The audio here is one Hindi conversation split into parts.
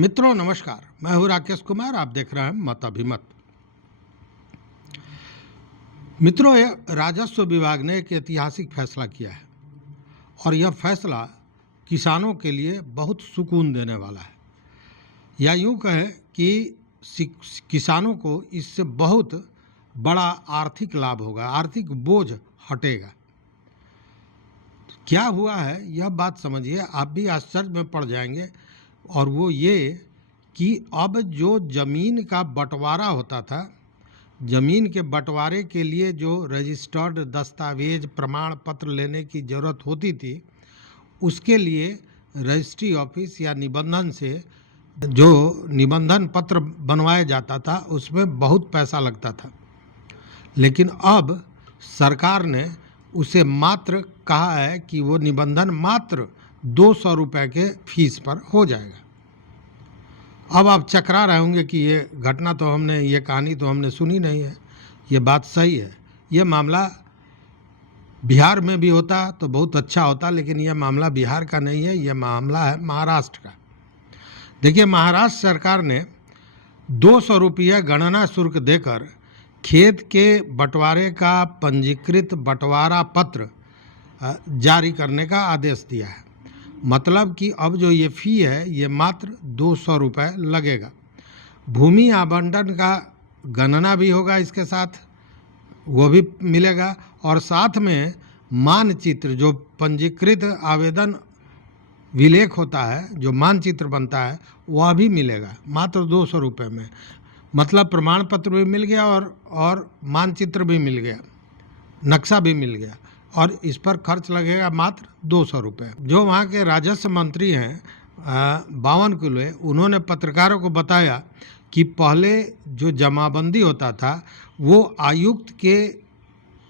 मित्रों नमस्कार, मैं हूं राकेश कुमार। आप देख रहे हैं मत अभिमत। मित्रों, ये राजस्व विभाग ने एक ऐतिहासिक फैसला किया है और यह फैसला किसानों के लिए बहुत सुकून देने वाला है, या यूं कहें कि किसानों को इससे बहुत बड़ा आर्थिक लाभ होगा, आर्थिक बोझ हटेगा। क्या हुआ है यह बात समझिए, आप भी आश्चर्य में पड़ जाएंगे। और वो ये कि अब जो ज़मीन का बंटवारा होता था, ज़मीन के बंटवारे के लिए जो रजिस्टर्ड दस्तावेज प्रमाण पत्र लेने की ज़रूरत होती थी, उसके लिए रजिस्ट्री ऑफिस या निबंधन से जो निबंधन पत्र बनवाया जाता था उसमें बहुत पैसा लगता था। लेकिन अब सरकार ने उसे मात्र कहा है कि वो निबंधन मात्र 200 रुपये के फीस पर हो जाएगा। अब आप चकरा रहे होंगे कि ये घटना तो हमने, ये कहानी तो हमने सुनी नहीं है। ये बात सही है, ये मामला बिहार में भी होता तो बहुत अच्छा होता, लेकिन यह मामला बिहार का नहीं है, यह मामला है महाराष्ट्र का। देखिए, महाराष्ट्र सरकार ने 200 रुपये गणना शुल्क देकर खेत के बंटवारे का पंजीकृत बंटवारा पत्र जारी करने का आदेश दिया है। मतलब कि अब जो ये फ़ी है ये मात्र 200 रुपये लगेगा। भूमि आवंटन का गणना भी होगा, इसके साथ वो भी मिलेगा, और साथ में मानचित्र, जो पंजीकृत आवेदन विलेख होता है, जो मानचित्र बनता है, वह भी मिलेगा मात्र 200 रुपये में। मतलब प्रमाण पत्र भी मिल गया और मानचित्र भी मिल गया, नक्शा भी मिल गया, और इस पर खर्च लगेगा मात्र 200 रुपये। जो वहाँ के राजस्व मंत्री हैं 52 किलो, उन्होंने पत्रकारों को बताया कि पहले जो जमाबंदी होता था वो आयुक्त के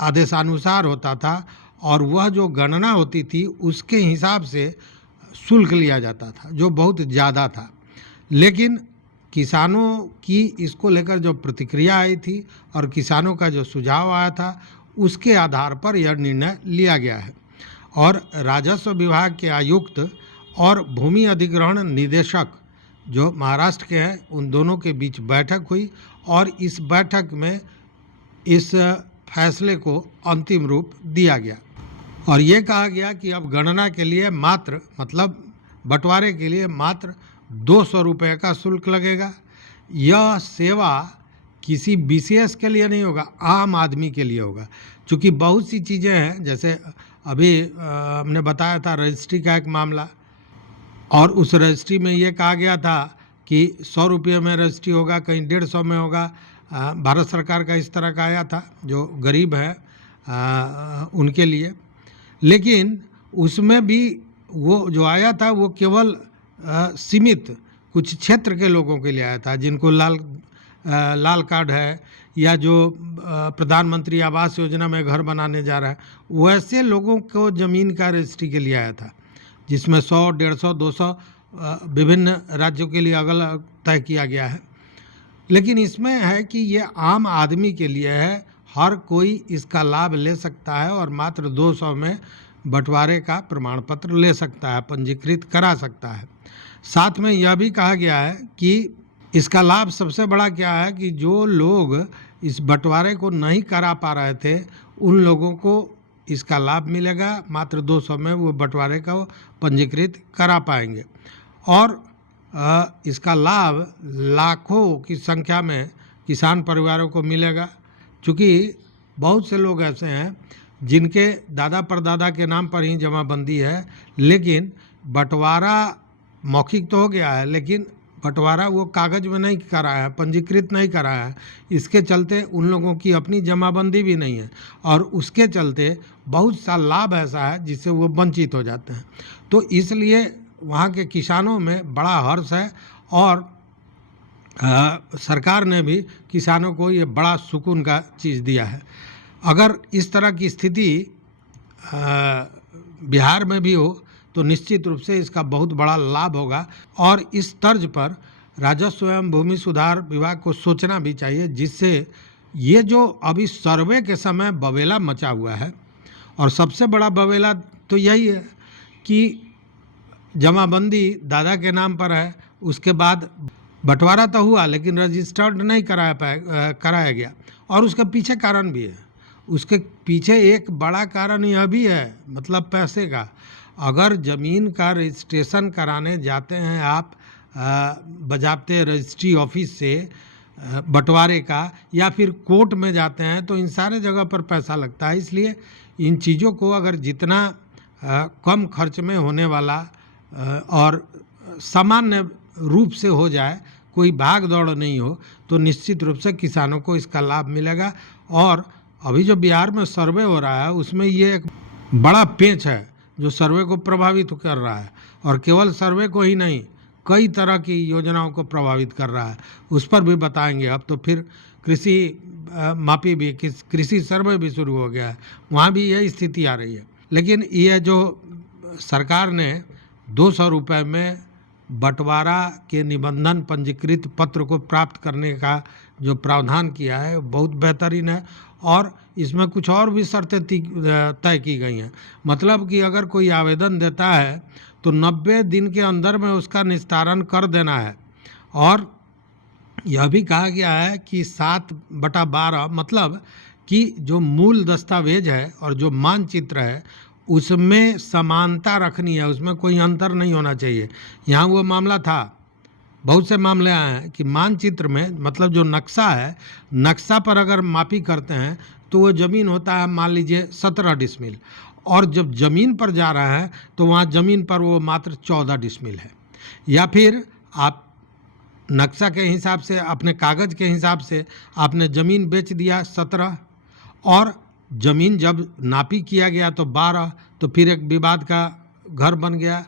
आदेशानुसार होता था, और वह जो गणना होती थी उसके हिसाब से शुल्क लिया जाता था, जो बहुत ज़्यादा था। लेकिन किसानों की इसको लेकर जो प्रतिक्रिया आई थी और किसानों का जो सुझाव आया था, उसके आधार पर यह निर्णय लिया गया है। और राजस्व विभाग के आयुक्त और भूमि अधिग्रहण निदेशक जो महाराष्ट्र के हैं, उन दोनों के बीच बैठक हुई, और इस बैठक में इस फैसले को अंतिम रूप दिया गया। और ये कहा गया कि अब गणना के लिए मात्र, मतलब बंटवारे के लिए मात्र 200 रुपये का शुल्क लगेगा। यह सेवा किसी विशेष के लिए नहीं होगा, आम आदमी के लिए होगा। क्योंकि बहुत सी चीज़ें हैं, जैसे अभी हमने बताया था रजिस्ट्री का एक मामला, और उस रजिस्ट्री में ये कहा गया था कि 100 रुपये में रजिस्ट्री होगा, कहीं 150 में होगा। भारत सरकार का इस तरह का आया था, जो गरीब है उनके लिए। लेकिन उसमें भी वो जो आया था वो केवल सीमित कुछ क्षेत्र के लोगों के लिए आया था, जिनको लाल कार्ड है, या जो प्रधानमंत्री आवास योजना में घर बनाने जा रहा है, वैसे लोगों को ज़मीन का रजिस्ट्री के लिए आया था, जिसमें 100, 150, 200 विभिन्न राज्यों के लिए अलग तय किया गया है। लेकिन इसमें है कि ये आम आदमी के लिए है, हर कोई इसका लाभ ले सकता है और मात्र 200 में बंटवारे का प्रमाण पत्र ले सकता है, पंजीकृत करा सकता है। साथ में यह भी कहा गया है कि इसका लाभ सबसे बड़ा क्या है कि जो लोग इस बंटवारे को नहीं करा पा रहे थे, उन लोगों को इसका लाभ मिलेगा। मात्र 200 में वो बंटवारे का पंजीकृत करा पाएंगे, और इसका लाभ लाखों की संख्या में किसान परिवारों को मिलेगा। चूँकि बहुत से लोग ऐसे हैं जिनके दादा परदादा के नाम पर ही जमाबंदी है, लेकिन बंटवारा मौखिक तो हो गया है, लेकिन बंटवारा वो कागज़ में नहीं कराया है, पंजीकृत नहीं कराया है। इसके चलते उन लोगों की अपनी जमाबंदी भी नहीं है, और उसके चलते बहुत सा लाभ ऐसा है जिससे वो वंचित हो जाते हैं। तो इसलिए वहाँ के किसानों में बड़ा हर्ष है, और सरकार ने भी किसानों को ये बड़ा सुकून का चीज़ दिया है। अगर इस तरह की स्थिति बिहार में भी हो तो निश्चित रूप से इसका बहुत बड़ा लाभ होगा, और इस तर्ज पर राजस्व एवं भूमि सुधार विभाग को सोचना भी चाहिए, जिससे ये जो अभी सर्वे के समय बवेला मचा हुआ है, और सबसे बड़ा बवेला तो यही है कि जमाबंदी दादा के नाम पर है उसके बाद बंटवारा तो हुआ लेकिन रजिस्टर्ड नहीं कराया गया। और उसके पीछे कारण भी है, उसके पीछे एक बड़ा कारण यह भी है, मतलब पैसे का। अगर ज़मीन का रजिस्ट्रेशन कराने जाते हैं आप बजाबते रजिस्ट्री ऑफिस से बंटवारे का, या फिर कोर्ट में जाते हैं, तो इन सारे जगह पर पैसा लगता है। इसलिए इन चीज़ों को अगर जितना कम खर्च में होने वाला और सामान्य रूप से हो जाए, कोई भाग दौड़ नहीं हो, तो निश्चित रूप से किसानों को इसका लाभ मिलेगा। और अभी जो बिहार में सर्वे हो रहा है उसमें ये एक बड़ा पेंच है जो सर्वे को प्रभावित कर रहा है, और केवल सर्वे को ही नहीं, कई तरह की योजनाओं को प्रभावित कर रहा है। उस पर भी बताएंगे। अब तो फिर कृषि मापी भी, कृषि सर्वे भी शुरू हो गया है, वहाँ भी यही स्थिति आ रही है। लेकिन ये जो सरकार ने 200 रुपये में बंटवारा के निबंधन पंजीकृत पत्र को प्राप्त करने का जो प्रावधान किया है बहुत बेहतरीन है। और इसमें कुछ और भी शर्तें तय की गई हैं। मतलब कि अगर कोई आवेदन देता है तो 90 दिन के अंदर में उसका निस्तारण कर देना है। और यह भी कहा गया है कि 7/12, मतलब कि जो मूल दस्तावेज है और जो मानचित्र है उसमें समानता रखनी है, उसमें कोई अंतर नहीं होना चाहिए। यहाँ वो मामला था, बहुत से मामले आए हैं कि मानचित्र में, मतलब जो नक्शा है, नक्शा पर अगर मापी करते हैं तो वो ज़मीन होता है मान लीजिए 17 डिसमिल, और जब ज़मीन पर जा रहा है तो वहाँ ज़मीन पर वो मात्र 14 डिसमिल है। या फिर आप नक्शा के हिसाब से, अपने कागज़ के हिसाब से आपने ज़मीन बेच दिया 17, और ज़मीन जब नापी किया गया तो 12, तो फिर एक विवाद का घर बन गया।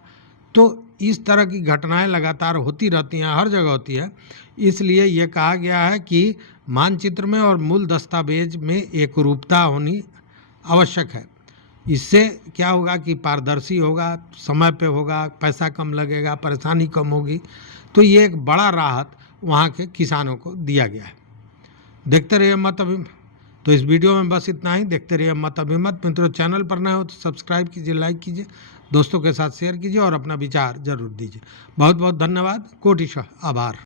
तो इस तरह की घटनाएं लगातार होती रहती हैं, हर जगह होती है। इसलिए ये कहा गया है कि मानचित्र में और मूल दस्तावेज में एकरूपता होनी आवश्यक है। इससे क्या होगा कि पारदर्शी होगा, समय पे होगा, पैसा कम लगेगा, परेशानी कम होगी। तो ये एक बड़ा राहत वहाँ के किसानों को दिया गया है। देखते रहिए मत अभिमत। तो इस वीडियो में बस इतना ही। देखते रहिए मत अभिमत। मित्रों, चैनल पर नए हो तो सब्सक्राइब कीजिए, लाइक कीजिए, दोस्तों के साथ शेयर कीजिए और अपना विचार जरूर दीजिए। बहुत बहुत धन्यवाद। कोटिशः आभार।